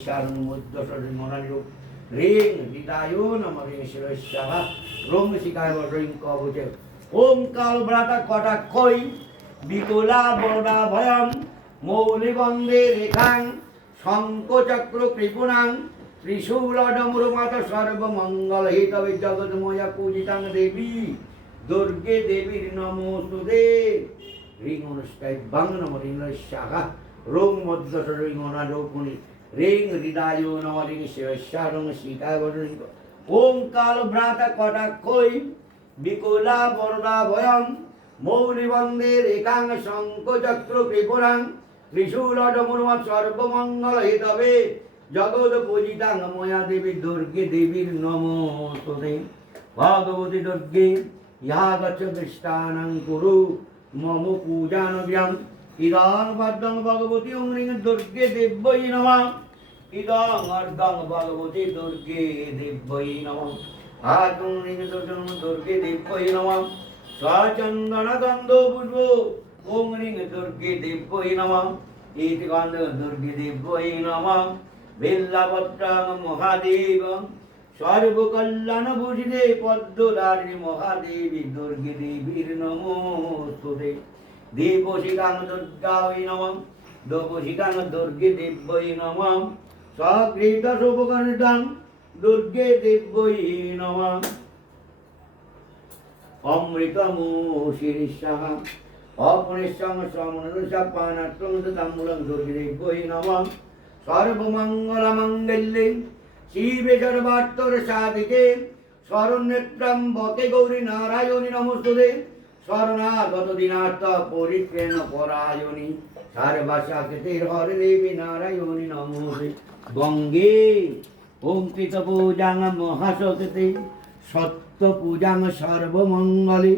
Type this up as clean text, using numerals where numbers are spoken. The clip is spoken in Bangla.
মনানিরূপ রিং হৃদয়ো নম রিং শিরস্যাহ রোং শিকায় রিং কবচে ওম কাল ব্রাতা কটাক্ষই বিকলা বরদা ভয়ম মৌলি বন্দে রেখাং শঙ্কচক্র কৃপুণাং ত্রিশূলডমরুমাত সর্বমঙ্গল হিতবে জগৎময়া পূজিতাং দেবী দুর্গে দেবীর নমোস্তুতে রিং অনুষ্কায় বাং নম রিং শাখা রোং মধ্যস রিং অনারোগুণী রিং হৃদয়ো নম রিং শিরস্যা রং শিকায় রিং ওম কাল ভ্রাতা কটাক্ষই বিকলা বরদা ভয়ম মৌলি বন্দে রেখাং শঙ্কচক্র কৃপুণাং ত্রিশূলডমরুমাত সর্বমঙ্গল হিতবে জগৎ পূজিতাং ময়া দেবী দুর্গে দেবীর নমোস্তুতে ভগবতী দুর্গে ইহা গচ্ছ দৃষ্টানাং কুরু মম পূজানব্যং ইদং পদ্মং ভগবতী ওং রিং দুর্গে দেব্যৈ নমঃ ইদং অর্ধং ভগবতী দুর্গে দেব্যৈ নমঃ আদং রিং দুর্গে দেব্যৈ নমঃ সচন্দন গন্ধ পুষ্প ওং রিং দুর্গে দেব্যৈ নমঃ ইতি গন্ধ দুর্গে দেব্যৈ নমঃ বেল্লাপত্রং মহাদেবং সর্বকল্যাণ ভূষিতে পদ্মধারিণী মহাদেবী দুর্গে দেবীর নমোস্তুতে দেবশিখাং দুর্গায় নমঃ দোপশিখাং দুর্গে দেব্যৈ নমঃ সগৃহীত শুভকর্ণিতাং দুর্গে দেব্যৈ নমঃ অমৃতমূষিরিষ্যাহ অপনিষ্যং সমনুষাপানাত্রং তাম্বূলং দুর্গে দেব্যৈ নমঃ সর্বমঙ্গলমঙ্গল্যে শিবে সর্বার্থর সাধিকে শরণ্যত্রম্বকে গৌরী নারায়ণী নমস্তুতে শরণাগত দীনার্থ পরিত্রেণ পরায়ণী সর্বশক্তির হরে দেবী নারায়ণী নমস্তে গঙ্গে অঙ্কিত পূজাং মহাশক্তি সত্য পূজাং সর্বমঙ্গলে